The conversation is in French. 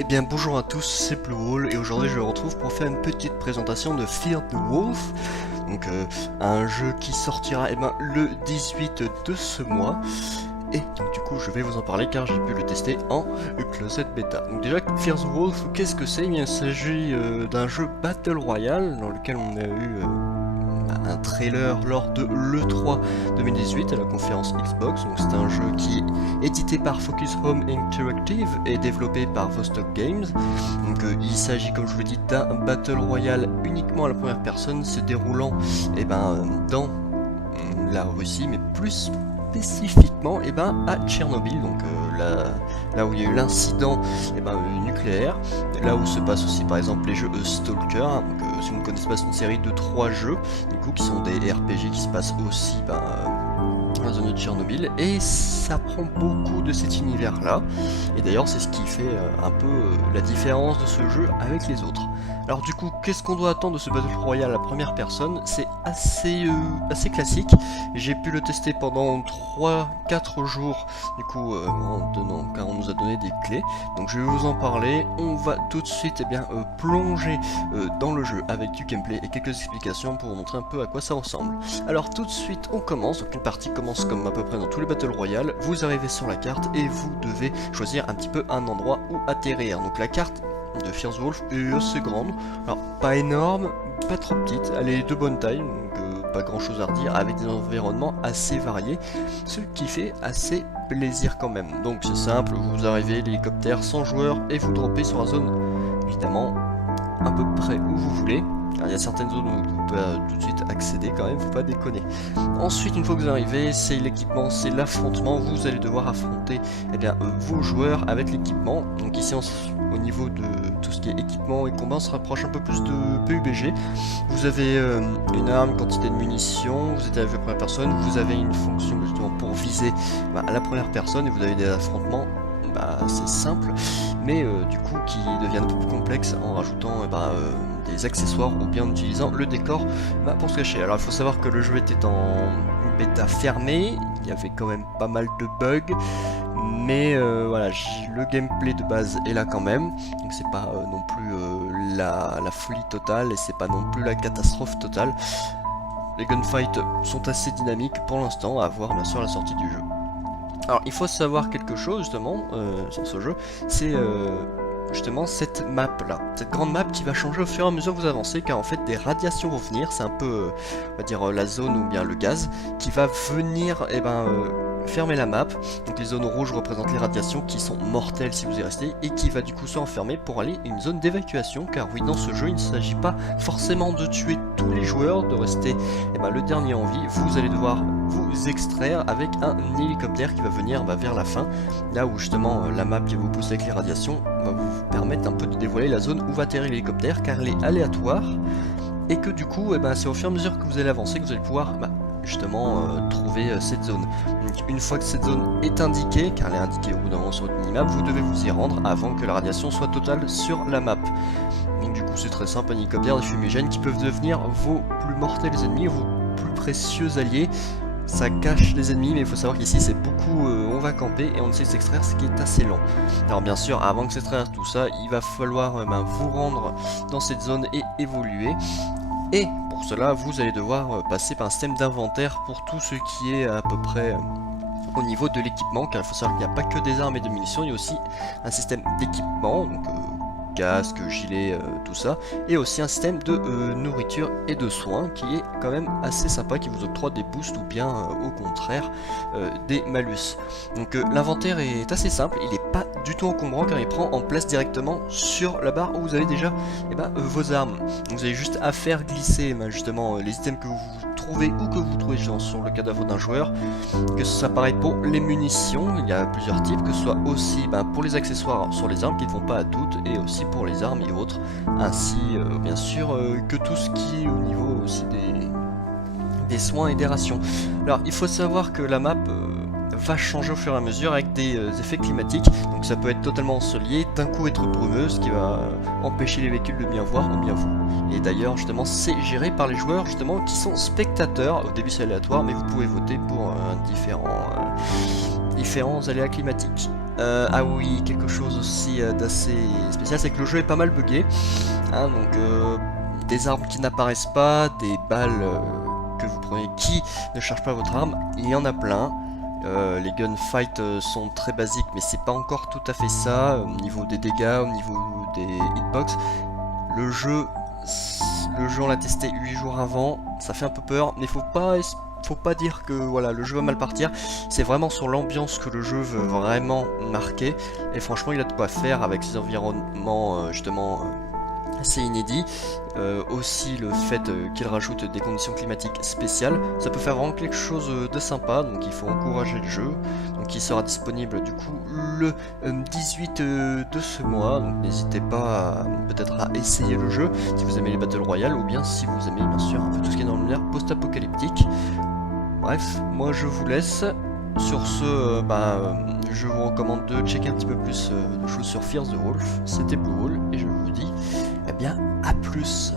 Eh bien bonjour à tous, c'est Bluewall et aujourd'hui je vous retrouve pour faire une petite présentation de Fear the Wolf. Donc un jeu qui sortira le 18 de ce mois. Et donc du coup je vais vous en parler car j'ai pu le tester en Closet Beta. Donc déjà Fear the Wolf, qu'est-ce que c'est? Eh bien il s'agit d'un jeu Battle Royale dans lequel on a eu un trailer lors de l'E3 2018 à la conférence Xbox. Donc c'est un jeu qui est édité par Focus Home Interactive et développé par Vostok Games. Donc il s'agit, comme je vous l'ai dit, d'un Battle Royale uniquement à la première personne, se déroulant dans la Russie, mais plus spécifiquement à Tchernobyl, donc là où il y a eu l'incident nucléaire, là où se passent aussi par exemple les jeux Stalker, hein. Donc, si vous ne connaissez pas, c'est une série de 3 jeux du coup qui sont des RPG qui se passent aussi dans la zone de Tchernobyl, et ça prend beaucoup de cet univers là, et d'ailleurs c'est ce qui fait un peu la différence de ce jeu avec les autres. Alors du coup, qu'est-ce qu'on doit attendre de ce Battle Royale à la première personne? C'est assez classique. J'ai pu le tester pendant 3-4 jours, du coup, car on nous a donné des clés. Donc je vais vous en parler. On va tout de suite plonger dans le jeu avec du gameplay et quelques explications pour vous montrer un peu à quoi ça ressemble. Alors tout de suite, on commence. Donc une partie commence comme à peu près dans tous les Battle Royale. Vous arrivez sur la carte et vous devez choisir un petit peu un endroit où atterrir. Donc la carte de Fear the Wolf est assez grande, alors pas énorme, pas trop petite, elle est de bonne taille, donc pas grand chose à redire, avec des environnements assez variés, ce qui fait assez plaisir quand même. Donc c'est simple, vous arrivez, l'hélicoptère sans joueur et vous droppez sur la zone, évidemment, à peu près où vous voulez. Alors, il y a certaines zones où vous pouvez tout de suite accéder quand même, faut pas déconner. Ensuite, une fois que vous arrivez, c'est l'équipement, c'est l'affrontement. Vous allez devoir affronter vos joueurs avec l'équipement. Donc ici, au niveau de tout ce qui est équipement et combat, on se rapproche un peu plus de PUBG. Vous avez une arme, une quantité de munitions, vous êtes à la première personne, vous avez une fonction justement pour viser à la première personne, et vous avez des affrontements assez simples, mais du coup qui deviennent un peu plus complexes en rajoutant des accessoires ou bien en utilisant le décor pour se cacher. Alors il faut savoir que le jeu était en bêta fermée, il y avait quand même pas mal de bugs, mais voilà, le gameplay de base est là quand même, donc c'est pas non plus la folie totale, et c'est pas non plus la catastrophe totale. Les gunfights sont assez dynamiques pour l'instant, à voir bien sûr à la sortie du jeu. Alors il faut savoir quelque chose justement sur ce jeu, c'est justement cette map là, cette grande map qui va changer au fur et à mesure que vous avancez, car en fait des radiations vont venir, c'est un peu on va dire la zone ou bien le gaz qui va venir fermer la map. Donc les zones rouges représentent les radiations qui sont mortelles si vous y restez, et qui va du coup se enfermer pour aller à une zone d'évacuation, car oui, dans ce jeu il ne s'agit pas forcément de tuer tous les joueurs, de rester le dernier en vie. Vous allez devoir vous extraire avec un hélicoptère qui va venir vers la fin, là où justement la map qui va vous pousser avec les radiations va vous permettre un peu de dévoiler la zone où va atterrir l'hélicoptère, car elle est aléatoire, et que du coup c'est au fur et à mesure que vous allez avancer que vous allez pouvoir justement trouver cette zone. Donc une fois que cette zone est indiquée, car elle est indiquée au bout d'un moment sur votre minimap, vous devez vous y rendre avant que la radiation soit totale sur la map. Donc du coup c'est très simple, un hélicoptère, des fumigènes qui peuvent devenir vos plus mortels ennemis, vos plus précieux alliés. Ça cache les ennemis, mais il faut savoir qu'ici c'est beaucoup on va camper et on essaie de s'extraire, ce qui est assez long. Alors bien sûr, avant de s'extraire tout ça, il va falloir vous rendre dans cette zone et évoluer. Et pour cela, vous allez devoir passer par un système d'inventaire pour tout ce qui est à peu près au niveau de l'équipement, car il faut savoir qu'il n'y a pas que des armes et des munitions, il y a aussi un système d'équipement, donc casque, gilet, tout ça, et aussi un système de nourriture et de soins qui est quand même assez sympa, qui vous octroie des boosts ou bien au contraire des malus. Donc l'inventaire est assez simple, il n'est pas du tout encombrant, car il prend en place directement sur la barre où vous avez déjà vos armes. Donc vous avez juste à faire glisser justement les items que vous trouvez ou que vous trouvez sur le cadavre d'un joueur, que ce soit pareil pour les munitions, il y a plusieurs types, que ce soit aussi pour les accessoires sur les armes qui ne font pas à toutes, et aussi pour les armes et autres, ainsi bien sûr que tout ce qui est au niveau aussi des soins et des rations. Alors il faut savoir que la map va changer au fur et à mesure avec des effets climatiques, donc ça peut être totalement ensoleillé, d'un coup être brumeuse, qui va empêcher les véhicules de bien voir ou bien vous. Et d'ailleurs justement c'est géré par les joueurs justement qui sont spectateurs. Au début c'est aléatoire, mais vous pouvez voter pour différents aléas climatiques. Ah oui, quelque chose aussi d'assez spécial, c'est que le jeu est pas mal buggé. Hein, donc des armes qui n'apparaissent pas, des balles que vous prenez qui ne chargent pas votre arme, il y en a plein. Les gunfights sont très basiques, mais c'est pas encore tout à fait ça au niveau des dégâts, au niveau des hitbox. Le jeu on l'a testé 8 jours avant, ça fait un peu peur, mais faut pas dire que voilà, le jeu va mal partir. C'est vraiment sur l'ambiance que le jeu veut vraiment marquer, et franchement il a de quoi faire avec ses environnements justement assez inédits. Aussi le fait qu'il rajoute des conditions climatiques spéciales, ça peut faire vraiment quelque chose de sympa, donc il faut encourager le jeu. Donc il sera disponible du coup le 18 de ce mois, donc n'hésitez pas peut-être à essayer le jeu si vous aimez les Battle Royale, ou bien si vous aimez bien sûr un peu tout ce qui est dans l'univers post-apocalyptique. Bref, moi je vous laisse. Sur ce, je vous recommande de checker un petit peu plus de choses sur Fear the Wolf. C'était Blue Hole et je vous dis, eh bien, à plus.